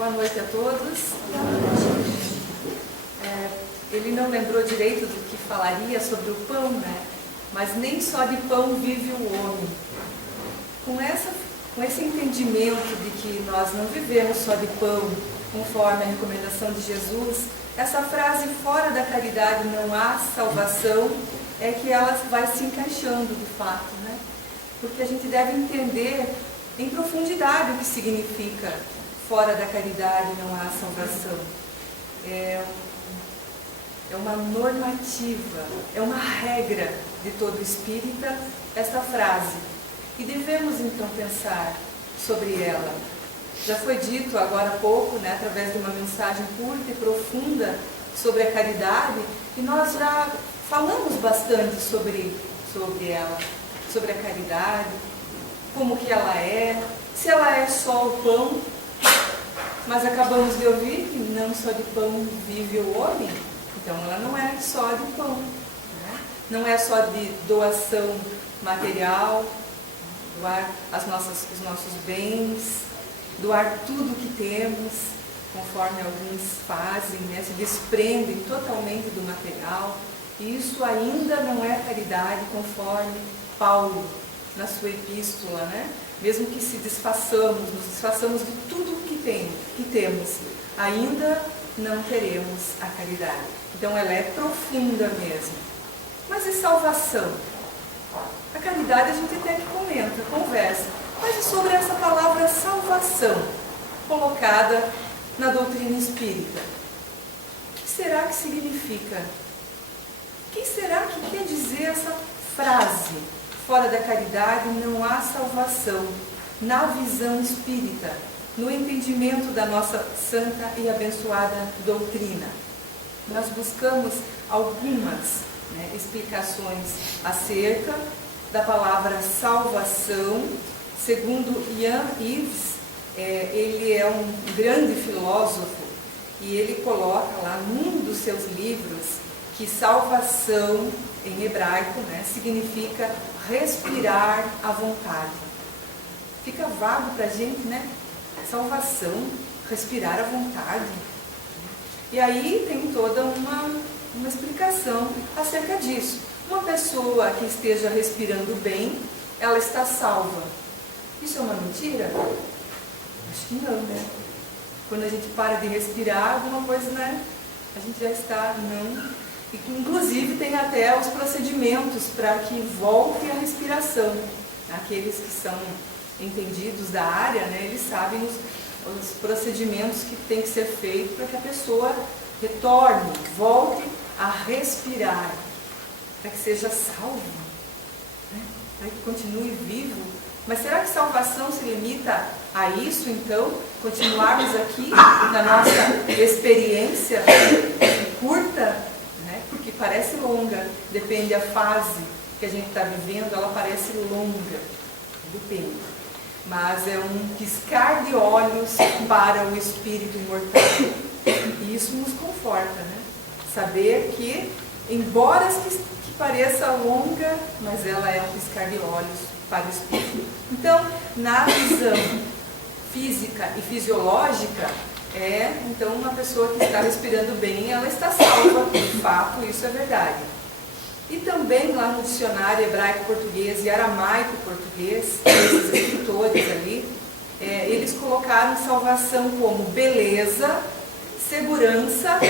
Boa noite a todos. Ele não lembrou direito do que falaria sobre o pão, né? Mas nem só de pão vive o homem. Com esse entendimento de que nós não vivemos só de pão, conforme a recomendação de Jesus, essa frase, fora da caridade não há salvação, é que ela vai se encaixando de fato, né? Porque a gente deve entender em profundidade o que significa fora da caridade não há salvação. É uma normativa, é uma regra de todo espírita esta frase. E devemos então pensar sobre ela. Já foi dito agora há pouco, né, através de uma mensagem curta e profunda sobre a caridade, e nós já falamos bastante sobre ela, sobre a caridade, como que ela é, se ela é só o pão, mas acabamos de ouvir que não só de pão vive o homem, então ela não é só de pão, né? Não é só de doação material, doar os nossos bens, doar tudo que temos, conforme alguns fazem, né? Se desprendem totalmente do material. E isso ainda não é caridade, conforme Paulo, na sua epístola, né? Mesmo que nos desfaçamos de tudo que temos, ainda não teremos a caridade. Então ela é profunda mesmo. Mas e salvação? A caridade a gente até que conversa, mas e sobre essa palavra salvação, colocada na doutrina espírita? O que será que significa? O que será que quer dizer essa frase? Fora da caridade não há salvação, na visão espírita, no entendimento da nossa santa e abençoada doutrina. Nós buscamos algumas explicações acerca da palavra salvação. Segundo Ian Ives, ele é um grande filósofo e ele coloca lá num dos seus livros que salvação, em hebraico, significa respirar à vontade. Fica vago para a gente, né? Salvação, respirar à vontade. E aí tem toda uma explicação acerca disso. Uma pessoa que esteja respirando bem, ela está salva. Isso é uma mentira? Acho que não, né? Quando a gente para de respirar, alguma coisa, né? A gente já está, não. E, inclusive, tem até os procedimentos para que volte a respiração. Aqueles que são entendidos da área, né, eles sabem os procedimentos que tem que ser feitos para que a pessoa retorne, volte a respirar, para que seja salvo, né, para que continue vivo. Mas será que salvação se limita a isso, então? Continuarmos aqui na nossa experiência curta? Porque parece longa, depende da fase que a gente está vivendo, ela parece longa, depende. Mas é um piscar de olhos para o espírito imortal. E isso nos conforta, né? Saber que, embora que pareça longa, mas ela é um piscar de olhos para o espírito. Então, na visão física e fisiológica, então uma pessoa que está respirando bem, ela está salva, de fato, isso é verdade. E também lá no dicionário hebraico-português e aramaico-português, esses escritores ali, eles colocaram salvação como beleza, segurança,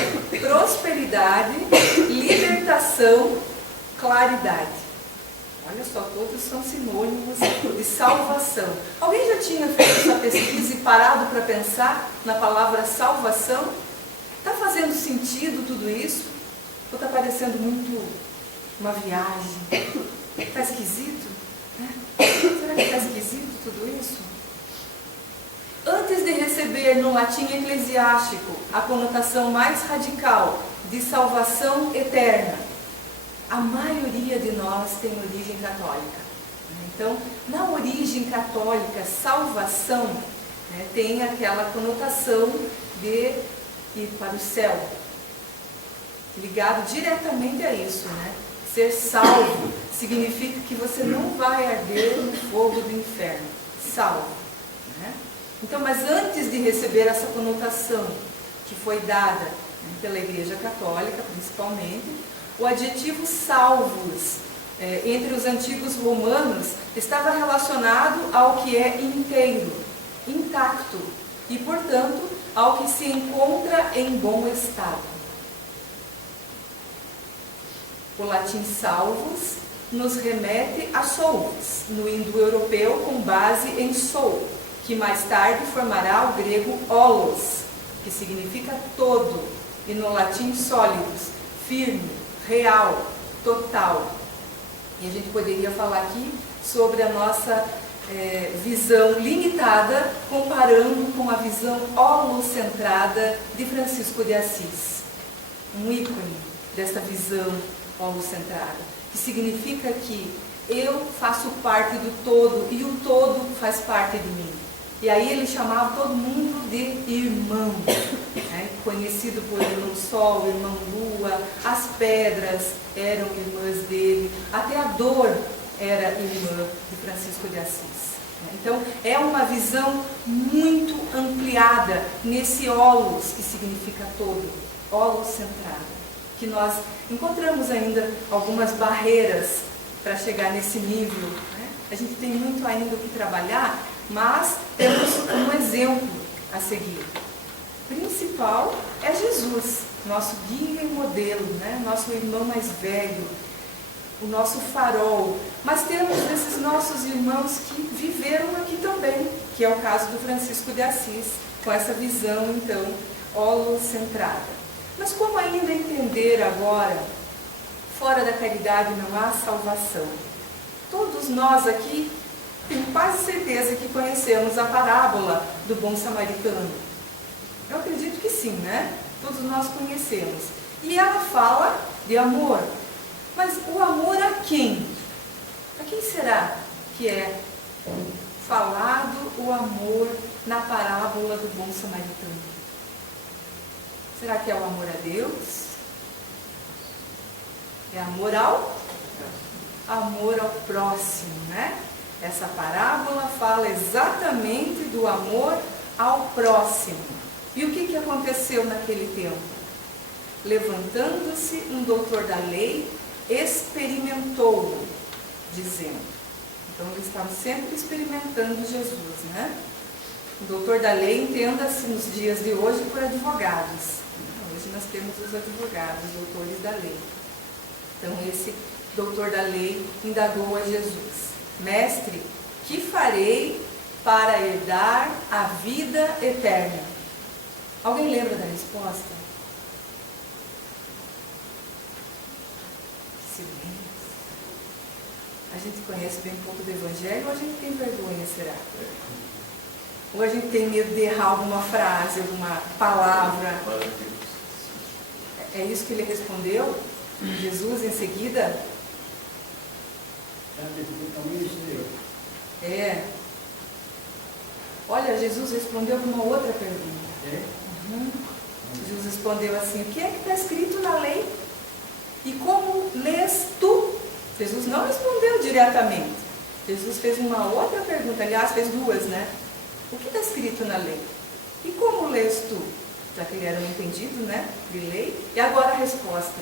prosperidade, libertação, claridade. Olha só, todos são sinônimos de salvação. Alguém já tinha feito essa pesquisa e parado para pensar na palavra salvação? Está fazendo sentido tudo isso? Ou está parecendo muito uma viagem? Está esquisito? Será que está esquisito tudo isso? Antes de receber no latim eclesiástico a conotação mais radical de salvação eterna, a maioria de nós tem origem católica. Então, na origem católica, salvação tem aquela conotação de ir para o céu, ligado diretamente a isso, né? Ser salvo significa que você não vai arder no fogo do inferno. Salvo, né? Então, mas antes de receber essa conotação que foi dada, né, pela Igreja Católica, principalmente, o adjetivo salvos, entre os antigos romanos, estava relacionado ao que é inteiro, intacto, e, portanto, ao que se encontra em bom estado. O latim salvus nos remete a solvus, no indo-europeu com base em sol, que mais tarde formará o grego olos, que significa todo, e no latim sólidos, firme, real, total. E a gente poderia falar aqui sobre a nossa visão limitada, comparando com a visão holocentrada de Francisco de Assis. Um ícone dessa visão holocentrada, que significa que eu faço parte do todo e o todo faz parte de mim. E aí ele chamava todo mundo de irmão, né? Conhecido por irmão Sol, irmão Lua, as pedras eram irmãs dele, até a dor era irmã de Francisco de Assis. Então é uma visão muito ampliada nesse holos, que significa todo, holocentrada, que nós encontramos ainda algumas barreiras para chegar nesse nível, né? A gente tem muito ainda o que trabalhar, mas temos um exemplo a seguir. O principal é Jesus, nosso guia e modelo, né? Nosso irmão mais velho, o nosso farol. Mas temos esses nossos irmãos que viveram aqui também, que é o caso do Francisco de Assis, com essa visão, então, holocentrada. Mas como ainda entender agora, fora da caridade não há salvação? Todos nós aqui, tenho quase certeza que conhecemos a parábola do bom samaritano. Eu acredito que sim, né? Todos nós conhecemos. E ela fala de amor. Mas o amor a quem? A quem será que é falado o amor na parábola do bom samaritano? Será que é o amor a Deus? É amor ao próximo, né? Essa parábola fala exatamente do amor ao próximo. E o que aconteceu naquele tempo? Levantando-se um doutor da lei, experimentou-o, dizendo. Então eles estavam sempre experimentando Jesus, né? O doutor da lei, entenda-se nos dias de hoje por advogados. Hoje nós temos os advogados, doutores da lei. Então esse doutor da lei indagou a Jesus: Mestre, que farei para herdar a vida eterna? Alguém lembra da resposta? Silêncio. A gente conhece bem pouco do Evangelho ou a gente tem vergonha, será? Ou a gente tem medo de errar alguma frase, alguma palavra? É isso que ele respondeu? Jesus em seguida? Olha, Jesus respondeu com uma outra pergunta. Jesus respondeu assim: o que é que está escrito na lei? E como lês tu? Jesus não respondeu diretamente. Jesus fez uma outra pergunta, aliás, fez duas, né? O que está escrito na lei? E como lês tu? Já que ele era um entendido, né? De lei. E agora a resposta.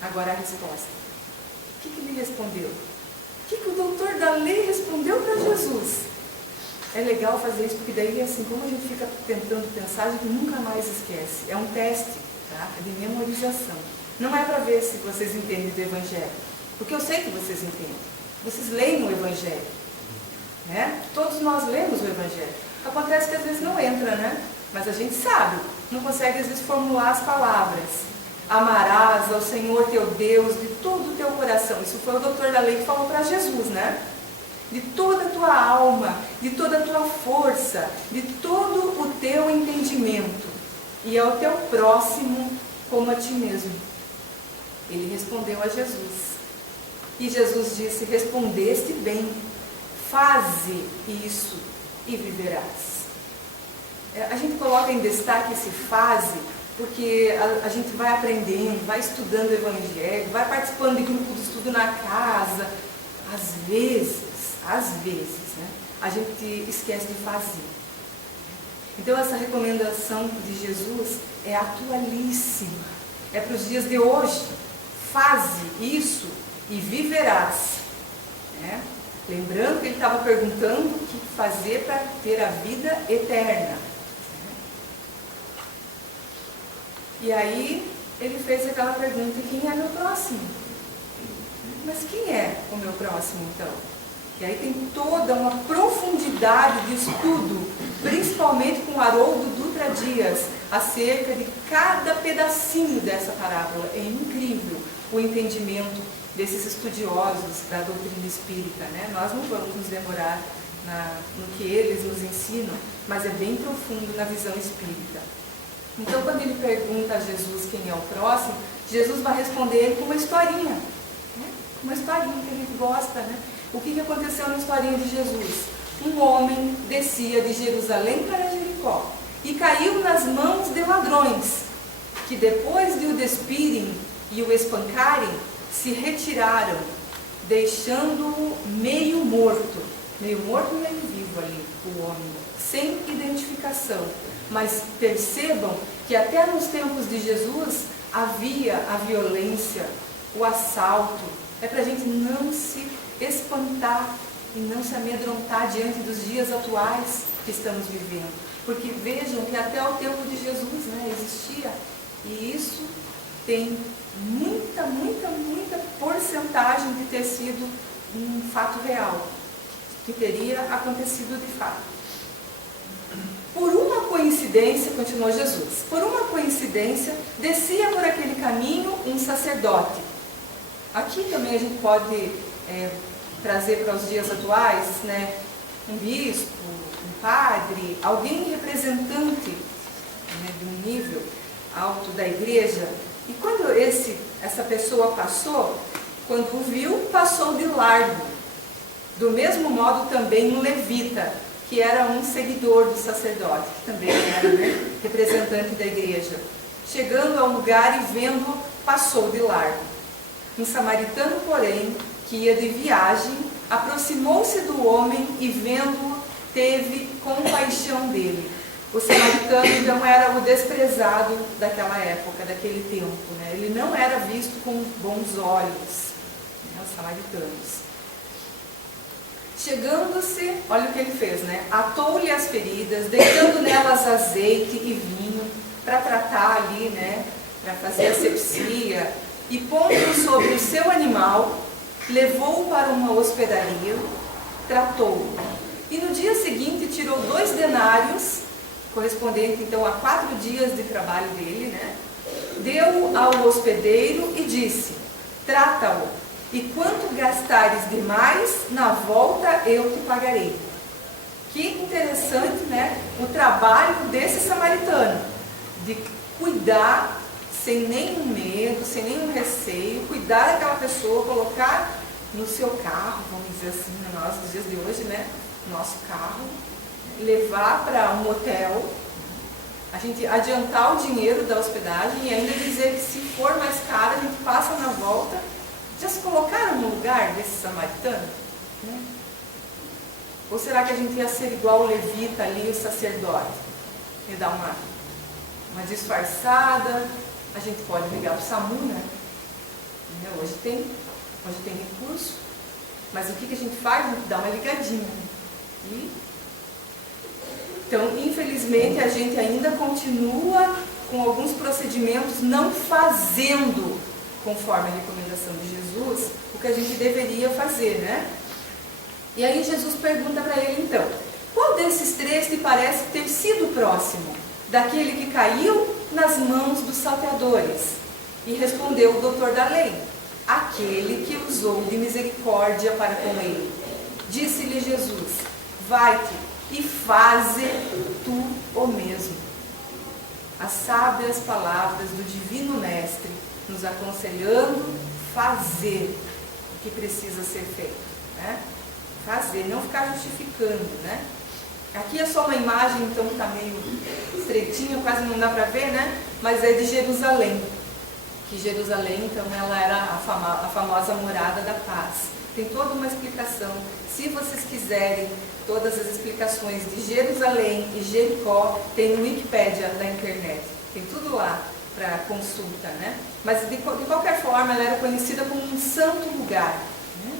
Agora a resposta. O que ele respondeu? O que o doutor da lei respondeu para Jesus? É legal fazer isso, porque daí, assim, como a gente fica tentando pensar, a gente nunca mais esquece. É um teste, tá? De memorização. Não é para ver se vocês entendem do Evangelho, porque eu sei que vocês entendem. Vocês leem o Evangelho, né? Todos nós lemos o Evangelho. Acontece que às vezes não entra, né? Mas a gente sabe, não consegue às vezes formular as palavras. Amarás ao Senhor teu Deus de todo o teu coração. Isso foi o doutor da lei que falou para Jesus, né? De toda a tua alma, de toda a tua força, de todo o teu entendimento, e ao teu próximo como a ti mesmo. Ele respondeu a Jesus. E Jesus disse: respondeste bem, faze isso e viverás. A gente coloca em destaque esse faze, porque a gente vai aprendendo, vai estudando o Evangelho, vai participando de grupo de estudo na casa. Às vezes, né, a gente esquece de fazer. Então essa recomendação de Jesus é atualíssima, é para os dias de hoje. Faze isso e viverás. Né? Lembrando que ele estava perguntando o que fazer para ter a vida eterna. E aí ele fez aquela pergunta: quem é meu próximo? Mas quem é o meu próximo então? E aí tem toda uma profundidade de estudo, principalmente com Haroldo Dutra Dias, acerca de cada pedacinho dessa parábola. É incrível o entendimento desses estudiosos da doutrina espírita, né? Nós não vamos nos demorar no que eles nos ensinam, mas é bem profundo na visão espírita. Então, quando ele pergunta a Jesus quem é o próximo, Jesus vai responder ele com uma historinha, né? Uma historinha que a gente gosta, né? O que aconteceu na historinha de Jesus? Um homem descia de Jerusalém para Jericó e caiu nas mãos de ladrões, que depois de o despirem e o espancarem, se retiraram, deixando-o meio morto, meio vivo ali, o homem, sem identificação. Mas percebam que até nos tempos de Jesus havia a violência, o assalto. É para a gente não se espantar e não se amedrontar diante dos dias atuais que estamos vivendo. Porque vejam que até o tempo de Jesus, né, existia. E isso tem muita porcentagem de ter sido um fato real, que teria acontecido de fato. Por uma coincidência, continuou Jesus, por uma coincidência, descia por aquele caminho um sacerdote. Aqui também a gente pode trazer para os dias atuais, né, um bispo, um padre, alguém representante, né, de um nível alto da igreja. E quando essa pessoa passou, quando o viu, passou de largo. Do mesmo modo também um levita, que era um seguidor do sacerdote, que também era, né, representante da igreja. Chegando ao lugar e vendo, passou de largo. Um samaritano, porém, que ia de viagem, aproximou-se do homem e vendo-o, teve compaixão dele. O samaritano, então, era o desprezado daquela época, daquele tempo, né? Ele não era visto com bons olhos, né, os samaritanos. Chegando-se, olha o que ele fez, né? Atou-lhe as feridas, deitando nelas azeite e vinho, para tratar ali, né? Para fazer asepsia, e pondo sobre o seu animal, levou-o para uma hospedaria, tratou-o. E no dia seguinte tirou 2 denários, correspondente então a 4 dias de trabalho dele, né? Deu ao hospedeiro e disse: trata-o, e quanto gastares demais, na volta eu te pagarei. Que interessante, né? O trabalho desse samaritano, de cuidar sem nenhum medo, sem nenhum receio, cuidar daquela pessoa, colocar no seu carro, vamos dizer assim, nos dias de hoje, né? Nosso carro, levar para um hotel, a gente adiantar o dinheiro da hospedagem e ainda dizer que se for mais caro, a gente passa na volta. Já se colocaram no lugar desse samaritano? Né? Ou será que a gente ia ser igual o levita ali, o sacerdote? Ia dar uma disfarçada, a gente pode ligar para o SAMU, né? Hoje tem recurso, mas o que a gente faz? A gente dá uma ligadinha. Então, infelizmente, a gente ainda continua com alguns procedimentos não fazendo, conforme a recomendação de Jesus, o que a gente deveria fazer, né? E aí Jesus pergunta para ele, então, qual desses 3 te parece ter sido próximo daquele que caiu nas mãos dos salteadores? E respondeu o doutor da lei: aquele que usou de misericórdia para com ele. Disse-lhe Jesus: vai-te e faze tu o mesmo. As sábias palavras do Divino Mestre, nos aconselhando fazer o que precisa ser feito, né? Fazer, não ficar justificando, né? Aqui é só uma imagem, então está meio estreitinha, quase não dá para ver, né? Mas é de Jerusalém. Que Jerusalém, então, ela era a famosa morada da paz. tem toda uma explicação. Se vocês quiserem todas as explicações de Jerusalém e Jericó, tem no Wikipédia da internet. Tem tudo lá para consulta, né? Mas de qualquer forma, ela era conhecida como um santo lugar, né?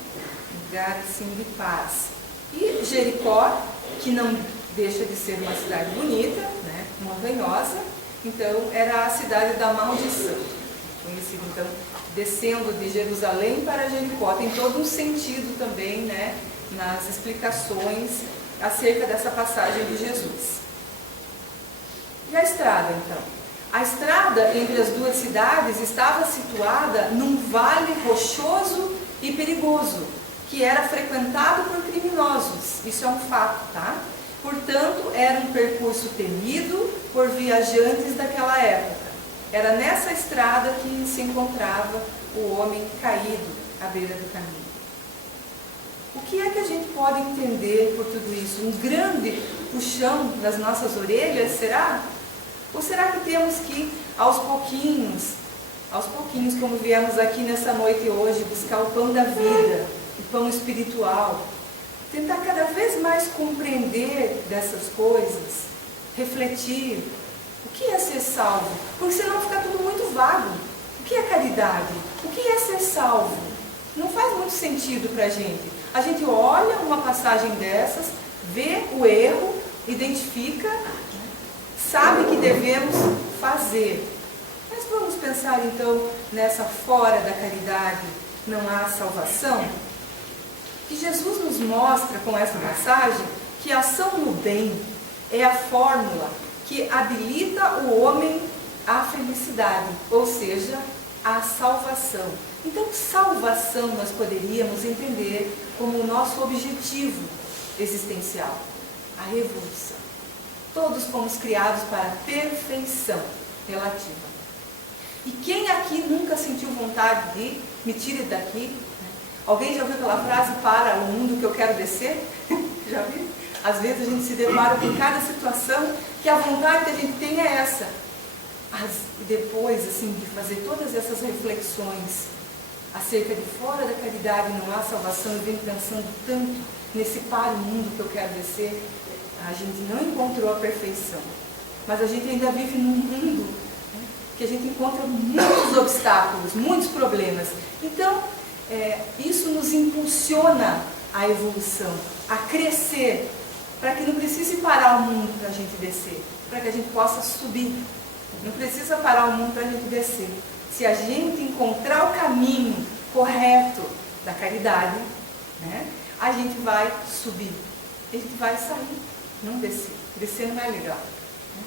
Lugar assim de paz. E Jericó, que não deixa de ser uma cidade bonita, né? Montanhosa, então era a cidade da maldição, conhecida então descendo de Jerusalém para Jericó. Tem todo um sentido também, né, nas explicações acerca dessa passagem de Jesus. E a estrada, então? A estrada entre as duas cidades estava situada num vale rochoso e perigoso, que era frequentado por criminosos. Isso é um fato, tá? Portanto, era um percurso temido por viajantes daquela época. Era nessa estrada que se encontrava o homem caído à beira do caminho. O que é que a gente pode entender por tudo isso? Um grande puxão nas nossas orelhas, será? Ou será que temos que, aos pouquinhos, como viemos aqui nessa noite hoje, buscar o pão da vida, o pão espiritual, tentar cada vez mais compreender dessas coisas, refletir, o que é ser salvo? Porque senão fica tudo muito vago. O que é caridade? O que é ser salvo? Não faz muito sentido para a gente. A gente olha uma passagem dessas, vê o erro, identifica, sabe que devemos fazer. Mas vamos pensar então nessa fora da caridade, não há salvação? Que Jesus nos mostra com essa passagem que a ação no bem é a fórmula que habilita o homem à felicidade, ou seja, à salvação. Então, salvação nós poderíamos entender como o nosso objetivo existencial, a evolução. Todos fomos criados para a perfeição relativa. E quem aqui nunca sentiu vontade de me tire daqui? Alguém já ouviu aquela frase, para o mundo que eu quero descer? Já viu? Às vezes a gente se depara com cada situação que a vontade que a gente tem é essa. E depois, assim, de fazer todas essas reflexões acerca de fora da caridade não há salvação, eu venho pensando tanto nesse para o mundo que eu quero descer, a gente não encontrou a perfeição. Mas a gente ainda vive num mundo, né, que a gente encontra muitos obstáculos, muitos problemas. Então, isso nos impulsiona à evolução, a crescer, para que não precise parar o mundo para a gente descer, para que a gente possa subir. Não precisa parar o mundo para a gente descer. Se a gente encontrar o caminho correto da caridade, né, a gente vai subir, a gente vai sair, não descer. Descer não é legal, né?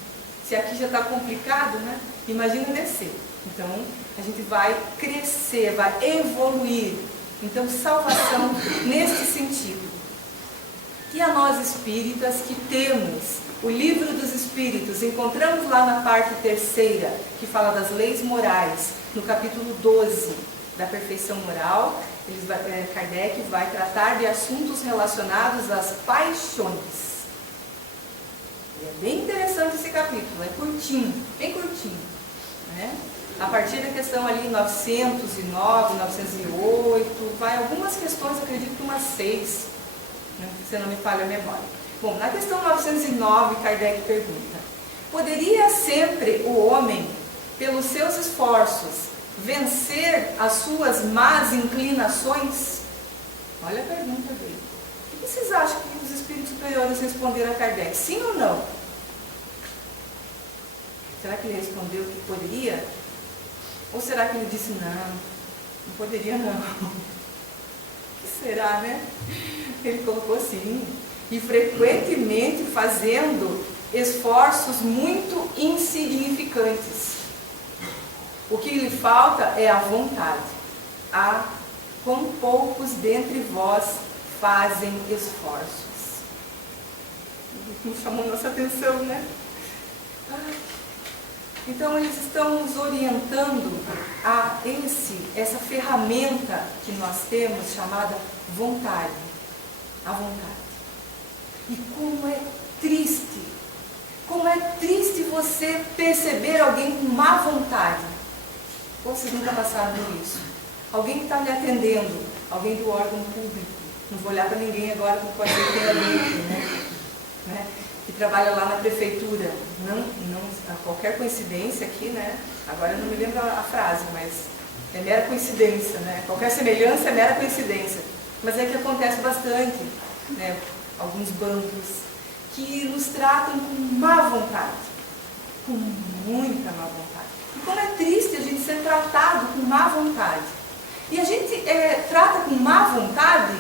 Se aqui já está complicado, né, imagina descer. Então, a gente vai crescer, vai evoluir. Então, salvação nesse sentido. E a nós espíritas que temos o livro dos Espíritos, encontramos lá na parte 3ª, que fala das leis morais, no capítulo 12 da perfeição moral, Kardec vai tratar de assuntos relacionados às paixões. E é bem interessante esse capítulo, é curtinho, bem curtinho, né? A partir da questão ali 909, 908, vai algumas questões, acredito que umas 6, né, se não me falha a memória. Bom, na questão 909, Kardec pergunta: poderia sempre o homem, pelos seus esforços, vencer as suas más inclinações? Olha a pergunta dele. O que vocês acham que os espíritos superiores responderam a Kardec? Sim ou não? Será que ele respondeu que poderia? Ou será que ele disse não poderia não? O que será, né? Ele colocou assim: e frequentemente fazendo esforços muito insignificantes. O que lhe falta é a vontade. Quão poucos dentre vós fazem esforços. Não chamou nossa atenção, né? Então, eles estão nos orientando a essa ferramenta que nós temos, chamada vontade. A vontade. E como é triste você perceber alguém com má vontade. Ou vocês nunca passaram por isso? Alguém que está lhe atendendo, alguém do órgão público, não vou olhar para ninguém agora, como pode ser que tem alguém aqui, né? Que trabalha lá na prefeitura, não, qualquer coincidência aqui, né? Agora eu não me lembro a frase, mas é mera coincidência, né? Qualquer semelhança é mera coincidência, mas é que acontece bastante, né? Alguns bancos que nos tratam com má vontade, com muita má vontade. E como é triste a gente ser tratado com má vontade. E a gente trata com má vontade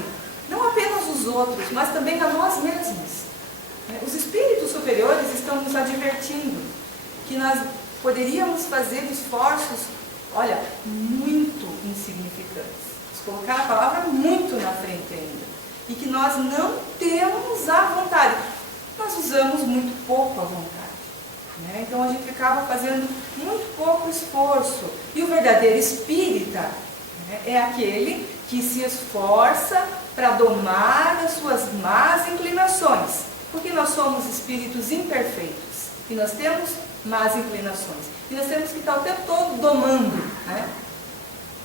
não apenas os outros, mas também a nós mesmos. Os espíritos superiores estão nos advertindo que nós poderíamos fazer esforços, olha, muito insignificantes. Vamos colocar a palavra muito na frente ainda. E que nós não temos a vontade. Nós usamos muito pouco a vontade. Né? Então a gente acaba fazendo muito pouco esforço. E o verdadeiro espírita, né, é aquele que se esforça para domar as suas más inclinações. Porque nós somos espíritos imperfeitos. E nós temos más inclinações. E nós temos que estar o tempo todo domando, né?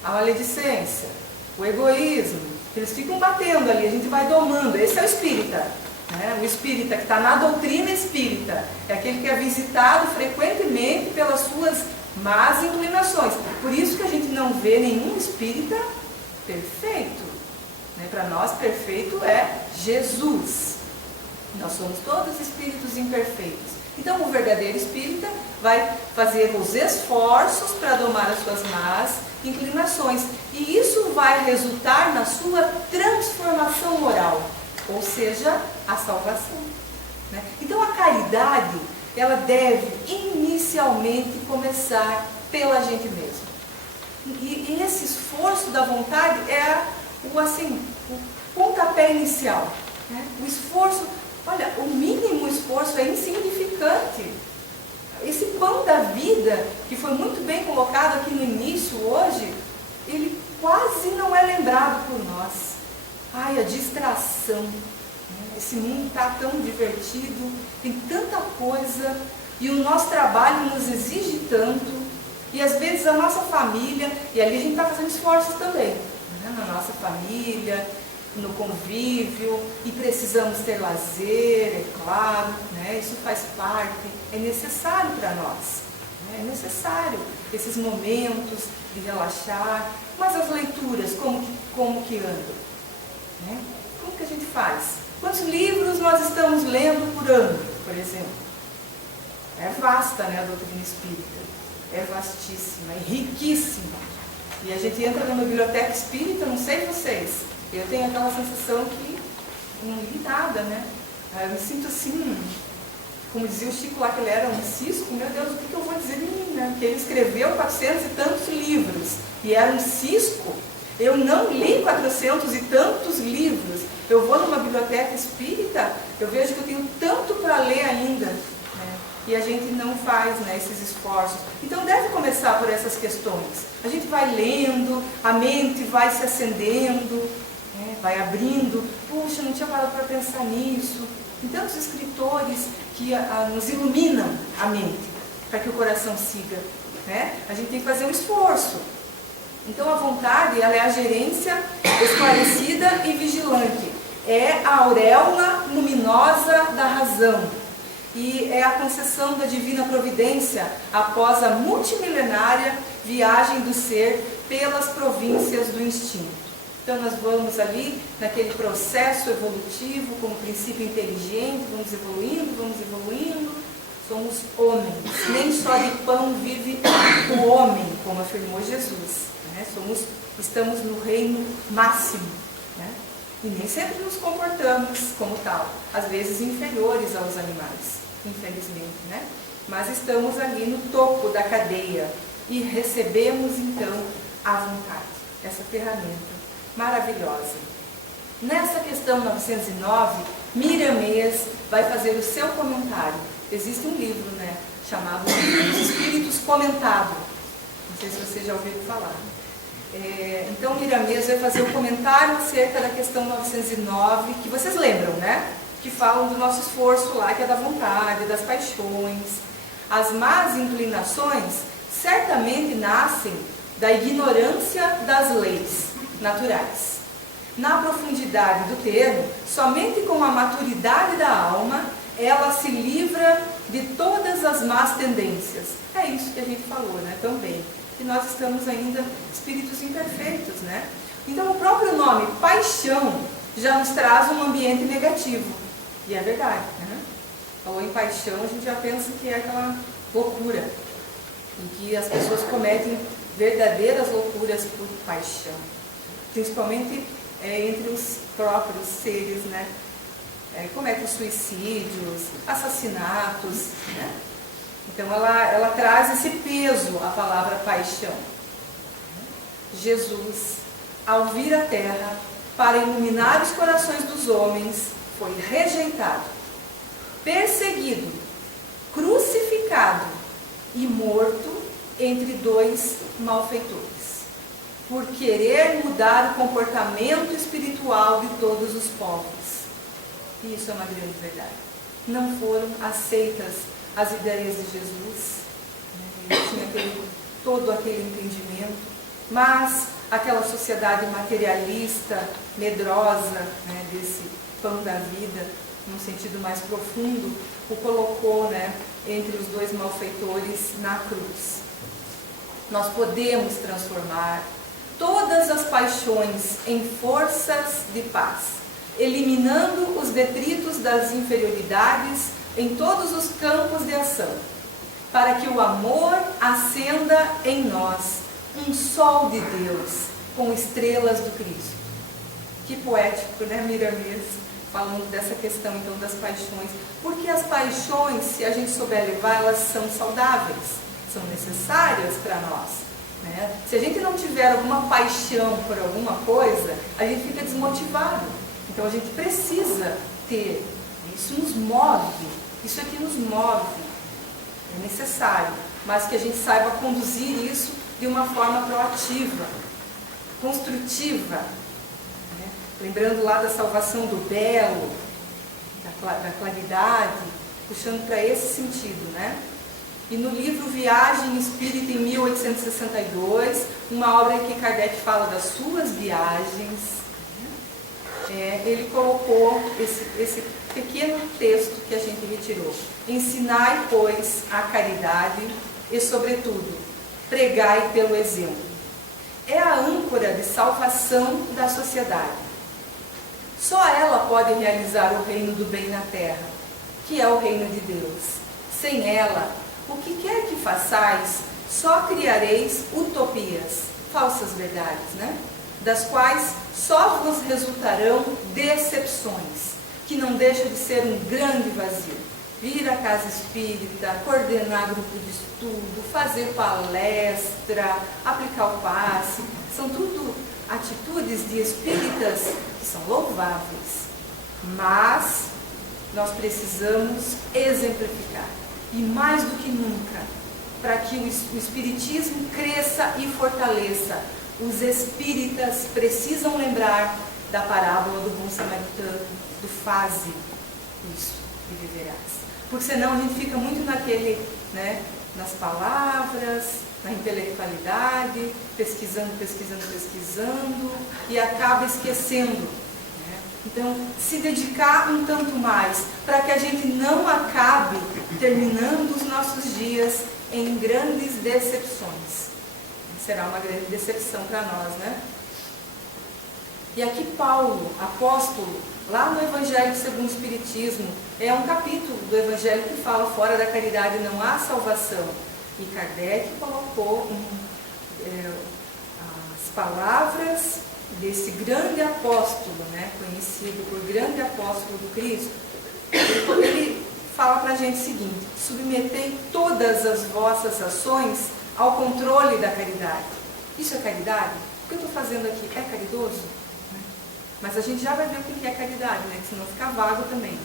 A maledicência, o egoísmo, eles ficam batendo ali, a gente vai domando. Esse é o espírita. O espírita que está na doutrina espírita é aquele que é visitado frequentemente pelas suas más inclinações. Por isso que a gente não vê nenhum espírita perfeito. Para nós, perfeito é Jesus. Nós somos todos espíritos imperfeitos. Então, o verdadeiro espírita vai fazer os esforços para domar as suas más inclinações. E isso vai resultar na sua transformação moral. Ou seja, a salvação. Então a caridade, ela deve inicialmente começar pela gente mesma. E esse esforço da vontade é o pontapé inicial. O esforço, olha, o mínimo esforço é insignificante. Esse pão da vida, que foi muito bem colocado aqui no início hoje, ele quase não é lembrado por nós. Ai, a distração. Esse mundo está tão divertido, tem tanta coisa, e o nosso trabalho nos exige tanto, e às vezes a nossa família, e ali a gente está fazendo esforços também, na nossa família, no convívio, e precisamos ter lazer, é claro, isso faz parte, é necessário para nós, é necessário esses momentos de relaxar, mas as leituras, como que andam? Como que a gente faz? Quantos livros nós estamos lendo por ano, por exemplo? É vasta, a doutrina espírita. É vastíssima, é riquíssima. E a gente entra numa biblioteca espírita, não sei vocês, eu tenho aquela sensação que não li nada, Eu me sinto assim, como dizia o Chico lá, que ele era um cisco, meu Deus, o que eu vou dizer de mim, Porque ele escreveu 400 e tantos livros, e era um cisco. Eu não li 400 e tantos livros. Eu vou numa biblioteca espírita, eu vejo que eu tenho tanto para ler ainda, e a gente não faz esses esforços. Então deve começar por essas questões. A gente vai lendo, a mente vai se acendendo, vai abrindo. Puxa, não tinha parado para pensar nisso. Tem tantos escritores que nos iluminam a mente, para que o coração siga. A gente tem que fazer um esforço. Então a vontade, ela é a gerência esclarecida e vigilante. É a auréola luminosa da razão. E é a concessão da divina providência após a multimilenária viagem do ser pelas províncias do instinto. Então nós vamos ali naquele processo evolutivo, como princípio inteligente, vamos evoluindo, somos homens. Nem só de pão vive o homem, como afirmou Jesus. Estamos no reino máximo, e nem sempre nos comportamos como tal, às vezes inferiores aos animais, infelizmente, mas estamos ali no topo da cadeia e recebemos então a vontade, essa ferramenta maravilhosa. Nessa questão 909, Miriam Meias vai fazer o seu comentário. Existe um livro, chamado Os Espíritos Comentado, não sei se vocês já ouviram falar. Então Miriam Meias vai fazer um comentário acerca da questão 909, que vocês lembram, que falam do nosso esforço lá, que é da vontade, das paixões. As más inclinações certamente nascem da ignorância das leis naturais. na profundidade do termo, somente com a maturidade da alma, ela se livra de todas as más tendências. É isso que a gente falou, né, também. Que nós estamos ainda espíritos imperfeitos, né? Então, o próprio nome paixão já nos traz um ambiente negativo. E é verdade, né? Falou em paixão, a gente já pensa que é aquela loucura, em que as pessoas cometem verdadeiras loucuras por paixão, principalmente entre os próprios seres, né? Cometem suicídios, assassinatos, né? Então ela traz esse peso, a palavra paixão. Jesus, ao vir à terra para iluminar os corações dos homens, foi rejeitado, perseguido, crucificado e morto entre dois malfeitores, por querer mudar o comportamento espiritual de todos os povos. E isso é uma grande verdade. Não foram aceitas as ideias de Jesus, né? Ele tinha todo aquele entendimento, mas aquela sociedade materialista, medrosa, né, desse pão da vida, num sentido mais profundo, o colocou, né, entre os dois malfeitores na cruz. Nós podemos transformar todas as paixões em forças de paz, eliminando os detritos das inferioridades em todos os campos de ação, para que o amor acenda em nós um sol de Deus com estrelas do Cristo. Que poético, né, Miramês, falando dessa questão então das paixões. Porque as paixões, se a gente souber levar, elas são saudáveis, são necessárias para nós, né? Se a gente não tiver alguma paixão por alguma coisa, a gente fica desmotivado. Então a gente precisa ter, isso nos move, isso aqui nos move, é necessário, mas que a gente saiba conduzir isso de uma forma proativa, construtiva, né? Lembrando lá da salvação do belo, da claridade, puxando para esse sentido, né? E no livro Viagem Espírita em 1862, uma obra em que Kardec fala das suas viagens, ele colocou esse pequeno texto que a gente retirou. Ensinai, pois, a caridade e, sobretudo, pregai pelo exemplo. É a âncora de salvação da sociedade. Só ela pode realizar o reino do bem na terra, que é o reino de Deus. Sem ela, o que quer que façais, só criareis utopias, falsas verdades, né? Das quais só vos resultarão decepções, que não deixa de ser um grande vazio. vir à casa espírita, coordenar grupo de estudo, fazer palestra, aplicar o passe, são tudo atitudes de espíritas que são louváveis, mas nós precisamos exemplificar, e mais do que nunca, para que o espiritismo cresça e fortaleça, os espíritas precisam lembrar da parábola do bom samaritano, do faze isso e viverás. Porque senão a gente fica muito naquele, nas palavras, na intelectualidade, pesquisando e acaba esquecendo. Então, se dedicar um tanto mais, para que a gente não acabe terminando os nossos dias em grandes decepções. Será uma grande decepção para nós, né? E aqui Paulo, apóstolo, lá no Evangelho segundo o Espiritismo, é um capítulo do Evangelho que fala: fora da caridade não há salvação. E Kardec colocou as palavras desse grande apóstolo, conhecido por grande apóstolo do Cristo. Ele fala para a gente o seguinte: submetei todas as vossas ações ao controle da caridade. Isso é caridade? O que eu estou fazendo aqui é caridoso? Mas a gente já vai ver o que é caridade, que senão fica vago também,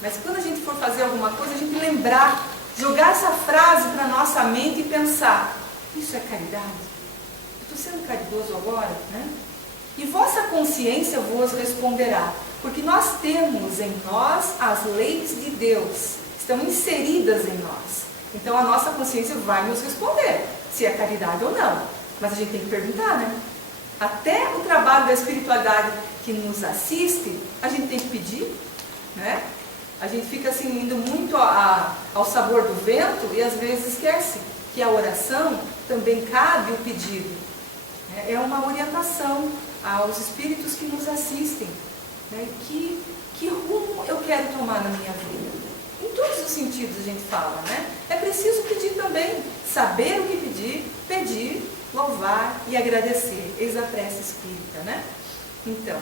Mas quando a gente for fazer alguma coisa, a gente lembrar, jogar essa frase para a nossa mente e pensar: isso é caridade? Eu estou sendo caridoso agora, E vossa consciência vos responderá, porque nós temos em nós as leis de Deus, estão inseridas em nós. Então a nossa consciência vai nos responder se é caridade ou não. Mas a gente tem que perguntar, Até o trabalho da espiritualidade que nos assiste, a gente tem que pedir, né? A gente fica assim, indo muito ao sabor do vento e às vezes esquece que a oração também cabe o pedido. É uma orientação aos espíritos que nos assistem, né? Que rumo eu quero tomar na minha vida? Em todos os sentidos a gente fala, né? É preciso pedir também, saber o que pedir, louvar e agradecer. Eis a prece espírita, né? Então,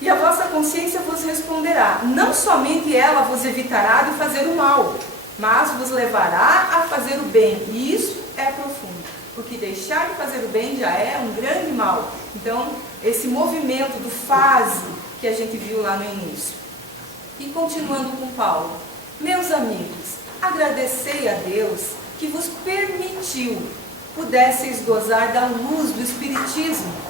e a vossa consciência vos responderá, não somente ela vos evitará de fazer o mal, mas vos levará a fazer o bem. E isso é profundo, porque deixar de fazer o bem já é um grande mal. Então, esse movimento do faze que a gente viu lá no início. E continuando com Paulo, meus amigos, agradecei a Deus que vos permitiu pudesseis gozar da luz do Espiritismo.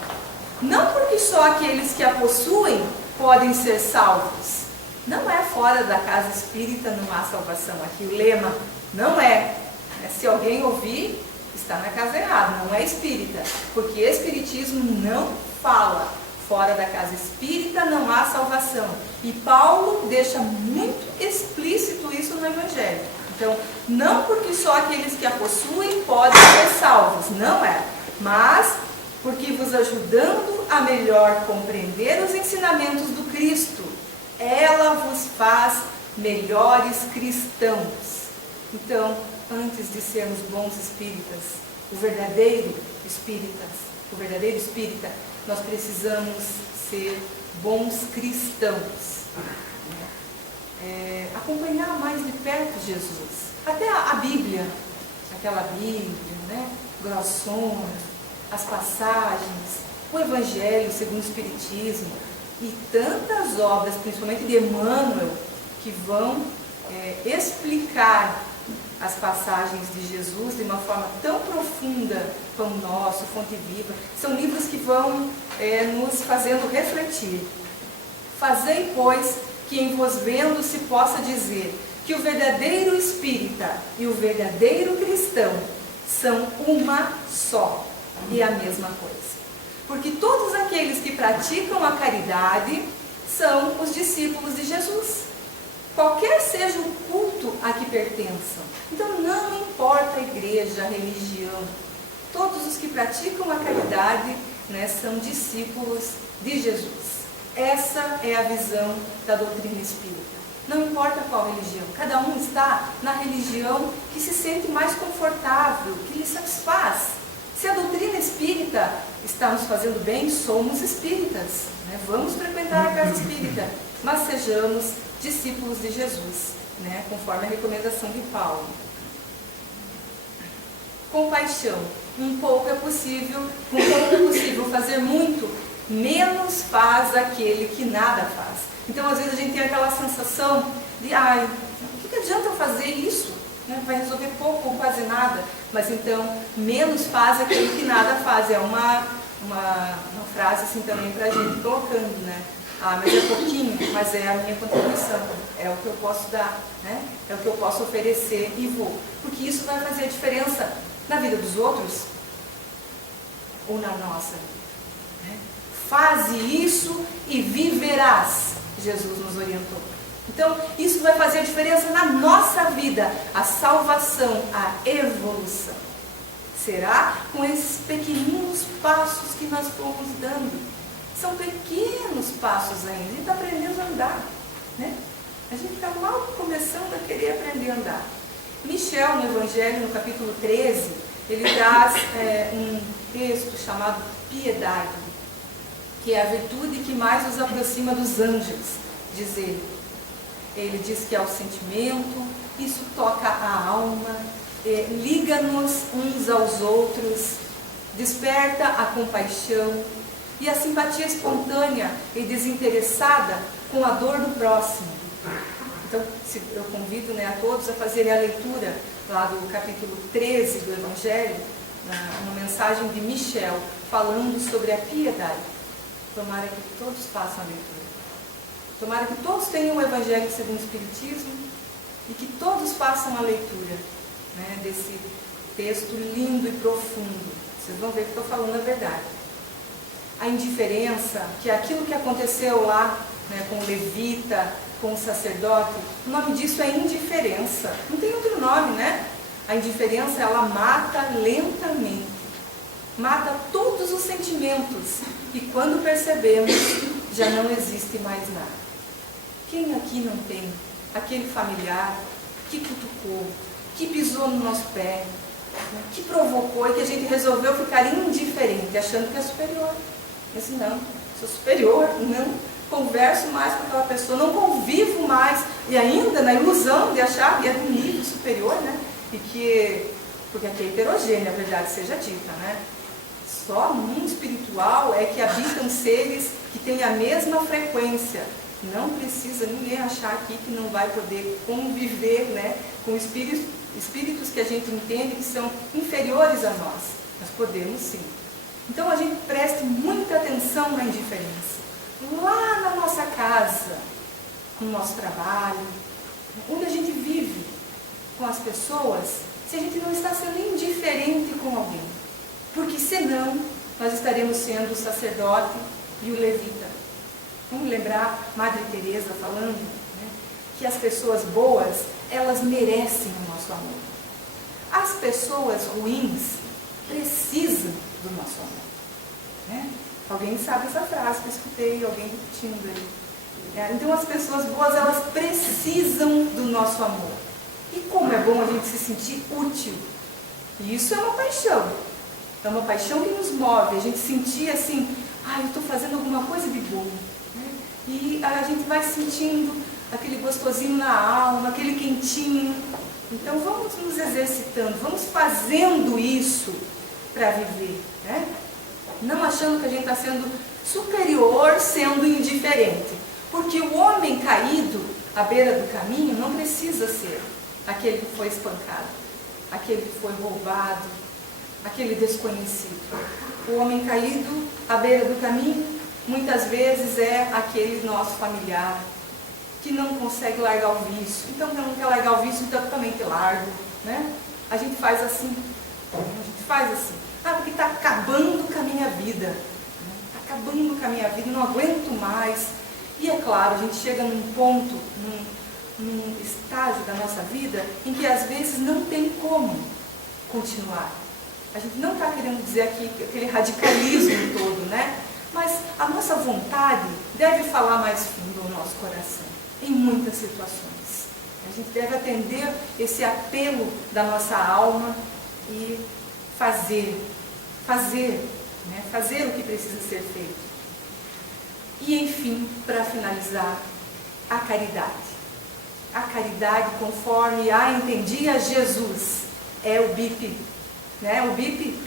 Não porque só aqueles que a possuem podem ser salvos. Não é fora da casa espírita não há salvação. Aqui o lema não é. Se alguém ouvir, está na casa errada, não é espírita. Porque Espiritismo não fala. Fora da casa espírita não há salvação. E Paulo deixa muito explícito isso no Evangelho. Então, não porque só aqueles que a possuem podem ser salvos. Não é. Mas porque vos ajudando a melhor compreender os ensinamentos do Cristo, ela vos faz melhores cristãos. Então, antes de sermos bons espíritas, o verdadeiro espírita, nós precisamos ser bons cristãos. Acompanhar mais de perto Jesus. Até a Bíblia, aquela Bíblia, né, grossona, as passagens, o Evangelho segundo o Espiritismo e tantas obras, principalmente de Emmanuel, que vão explicar as passagens de Jesus de uma forma tão profunda como Nosso, Fonte Viva. São livros que vão nos fazendo refletir. Fazei, pois, que em vos vendo se possa dizer que o verdadeiro espírita e o verdadeiro cristão são uma só e a mesma coisa. Porque todos aqueles que praticam a caridade são os discípulos de Jesus. Qualquer seja o culto a que pertençam. Então não importa a igreja, a religião. Todos os que praticam a caridade, né, são discípulos de Jesus. Essa é a visão da doutrina espírita. Não importa qual religião. Cada um está na religião que se sente mais confortável, que lhe satisfaz. Se a doutrina espírita está nos fazendo bem, somos espíritas, né? Vamos frequentar a casa espírita, mas sejamos discípulos de Jesus, né? Conforme a recomendação de Paulo. Compaixão. Um pouco é possível fazer muito, menos faz aquele que nada faz. Então, às vezes, a gente tem aquela sensação de, o que adianta eu fazer isso? Vai resolver pouco ou quase nada. Mas então, menos faz aquele que nada faz. É uma frase assim também para a gente colocando, né? Mas é pouquinho, mas é a minha contribuição. É o que eu posso dar, né? É o que eu posso oferecer e vou. Porque isso vai fazer a diferença na vida dos outros ou na nossa vida, né? Faze isso e viverás, Jesus nos orientou. Então, isso vai fazer a diferença na nossa vida, a salvação, a evolução. Será com esses pequeninos passos que nós fomos dando. São pequenos passos ainda, a gente está aprendendo a andar, né? A gente está mal começando a querer aprender a andar. Michel, no Evangelho, no capítulo 13, ele traz um texto chamado piedade, que é a virtude que mais nos aproxima dos anjos, diz ele. Ele diz que é o sentimento, isso toca a alma, liga-nos uns aos outros, desperta a compaixão e a simpatia espontânea e desinteressada com a dor do próximo. Então, eu convido, né, a todos a fazerem a leitura lá do capítulo 13 do Evangelho, uma mensagem de Michel, falando sobre a piedade. Tomara que todos façam a leitura. Tomara que todos tenham o Evangelho segundo o Espiritismo e que todos façam a leitura, né, desse texto lindo e profundo. Vocês vão ver que estou falando a verdade. a indiferença, que é aquilo que aconteceu lá, né, com o levita, com o sacerdote, o nome disso é indiferença. Não tem outro nome, né? A indiferença, ela mata lentamente. Mata todos os sentimentos. E quando percebemos, já não existe mais nada. Quem aqui não tem aquele familiar que cutucou, que pisou no nosso pé, que provocou e que a gente resolveu ficar indiferente, achando que é superior? Mas não, sou superior, não converso mais com aquela pessoa, não convivo mais, e ainda na ilusão de achar que é um nível superior, né? E que, porque aqui é heterogênea, a verdade seja dita, né? Só no mundo espiritual é que habitam seres que têm a mesma frequência. Não precisa ninguém achar aqui que não vai poder conviver, né, com espíritos que a gente entende que são inferiores a nós. Nós podemos sim. Então a gente preste muita atenção na indiferença. Lá na nossa casa, no nosso trabalho, onde a gente vive com as pessoas, se a gente não está sendo indiferente com alguém. Porque senão nós estaremos sendo o sacerdote e o levita. Vamos lembrar Madre Teresa falando, né, que as pessoas boas, elas merecem o nosso amor. As pessoas ruins precisam do nosso amor. Né? Alguém sabe essa frase que eu escutei, alguém repetindo aí. Então as pessoas boas, elas precisam do nosso amor. E como é bom a gente se sentir útil. E isso é uma paixão. É uma paixão que nos move. A gente sentir assim, eu estou fazendo alguma coisa de bom. Né? E a gente vai sentindo aquele gostosinho na alma, aquele quentinho. Então vamos nos exercitando, vamos fazendo isso para viver. Né? Não achando que a gente está sendo superior, sendo indiferente. Porque o homem caído à beira do caminho não precisa ser aquele que foi espancado, aquele que foi roubado, aquele desconhecido. O homem caído à beira do caminho, muitas vezes é aquele nosso familiar, que não consegue largar o vício. Então, não quer largar o vício, então também te largo. Né? A gente faz assim. Porque está acabando com a minha vida. Está acabando com a minha vida, não aguento mais. E é claro, a gente chega num ponto, num estágio da nossa vida, em que às vezes não tem como continuar. A gente não está querendo dizer aqui aquele radicalismo todo, né? Mas a nossa vontade deve falar mais fundo ao nosso coração, em muitas situações. A gente deve atender esse apelo da nossa alma e fazer o que precisa ser feito. E enfim, para finalizar, a caridade. A caridade, conforme a entendia Jesus, é o BIP. Né? O BIP,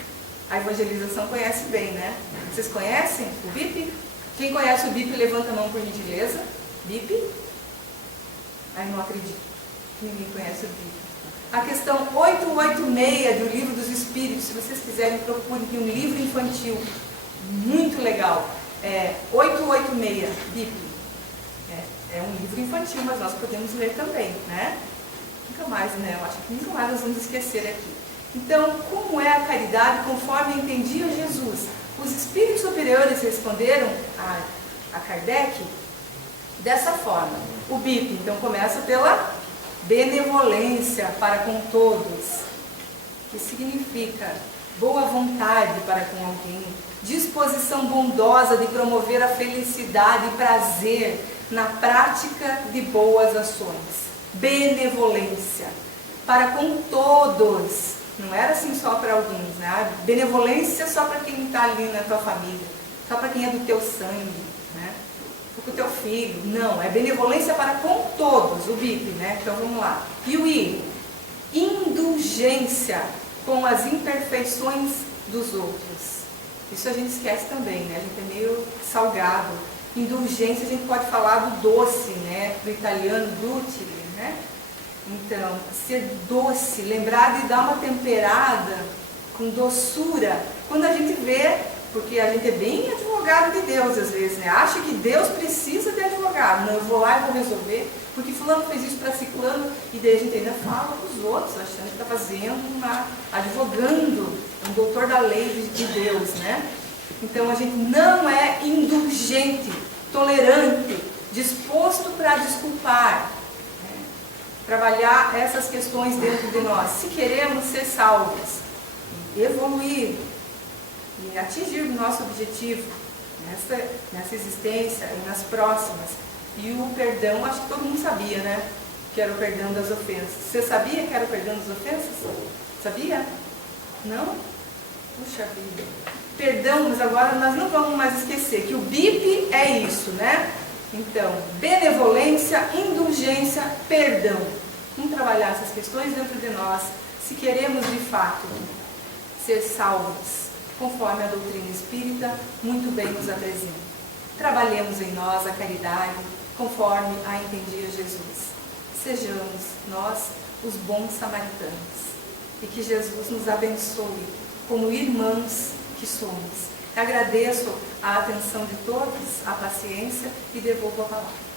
a evangelização conhece bem, né? Vocês conhecem o BIP? Quem conhece o BIP, levanta a mão por gentileza. BIP? Não acredito que ninguém conhece o BIP. A questão 886 do Livro dos Espíritos, se vocês quiserem, procurem, tem um livro infantil muito legal. 886, BIP. É um livro infantil, mas nós podemos ler também, né? Nunca mais, né? Eu acho que nunca mais nós vamos esquecer aqui. Então, como é a caridade conforme entendia Jesus? Os espíritos superiores responderam a Kardec dessa forma. O BIP, então, começa pela benevolência para com todos, que significa boa vontade para com alguém, disposição bondosa de promover a felicidade e prazer na prática de boas ações. Benevolência para com todos. Não era assim só para alguns, né? Benevolência só para quem está ali na tua família, só para quem é do teu sangue, né? Para o teu filho. Não, é benevolência para com todos, o BIP, né? Então vamos lá. E o I? Indulgência com as imperfeições dos outros. Isso a gente esquece também, né? A gente é meio salgado. Indulgência a gente pode falar do doce, né? Do italiano, dutile, né? Então, ser doce, lembrar de dar uma temperada com doçura. Quando a gente vê, porque a gente é bem advogado de Deus às vezes, né? Acha que Deus precisa de advogado. Não, eu vou lá e vou resolver, porque fulano fez isso para ciclano, e daí a gente ainda fala para os outros, achando que está fazendo advogando, um doutor da lei de Deus, né? Então a gente não é indulgente, tolerante, disposto para desculpar, né? Trabalhar essas questões dentro de nós. Se queremos ser salvos, evoluir e atingir o nosso objetivo nessa existência e nas próximas. E o perdão, acho que todo mundo sabia, né? Que era o perdão das ofensas. Você sabia que era o perdão das ofensas? Sabia? Não? Puxa vida. Perdão, mas agora nós não vamos mais esquecer que o BIP é isso, né? Então, benevolência, indulgência, perdão. Vamos trabalhar essas questões dentro de nós, se queremos de fato ser salvos, conforme a doutrina espírita muito bem nos apresenta. Trabalhemos em nós a caridade, conforme a entendia Jesus. Sejamos nós os bons samaritanos. E que Jesus nos abençoe como irmãos que somos. Agradeço a atenção de todos, a paciência e devolvo a palavra.